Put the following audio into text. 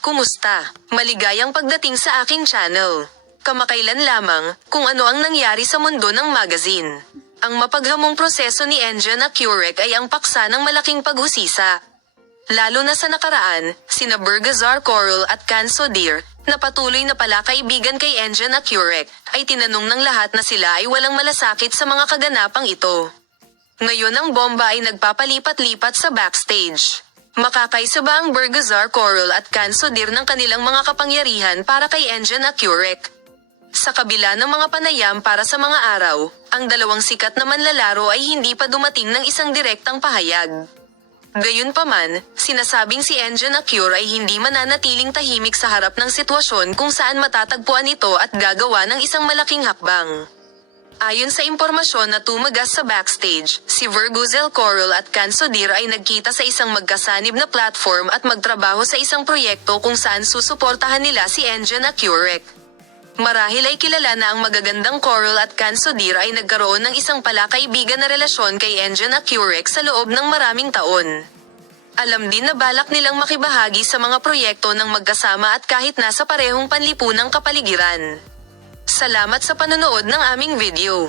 Kumusta? Maligayang pagdating sa aking channel. Kamakailan lamang, kung ano ang nangyari sa mundo ng magazine. Ang mapaghamong proseso ni Enjan Accurec ay ang paksa ng malaking paghusisa. Lalo na sa nakaraan, sina Bergazar Coral at Canso Dir, na patuloy na pala kaibigan kay Enjan Accurec, ay tinanong ng lahat na sila ay walang malasakit sa mga kaganapang ito. Ngayon ang bomba ay nagpapalipat-lipat sa backstage. Makakaisa ba ang Bergazar Coral at Canso Dir ng kanilang mga kapangyarihan para kay Enjan Accurec? Sa kabila ng mga panayam para sa mga araw, ang dalawang sikat na manlalaro ay hindi pa dumating ng isang direktang pahayag. Gayunpaman, sinasabing si Enjan Accurec ay hindi mananatiling tahimik sa harap ng sitwasyon kung saan matatagpuan ito at gagawa ng isang malaking hakbang. Ayon sa impormasyon na tumagas sa backstage, si Bergazar Coral at Canso Dir ay nagkita sa isang magkasanib na platform at magtrabaho sa isang proyekto kung saan susuportahan nila si Enjan Accurec. Marahil ay kilala na ang magagandang Coral at Canso Dir ay nagkaroon ng isang palakaibigan na relasyon kay Enjan Accurec sa loob ng maraming taon. Alam din na balak nilang makibahagi sa mga proyekto ng magkasama at kahit nasa parehong panlipunang kapaligiran. Salamat sa panonood ng aming video.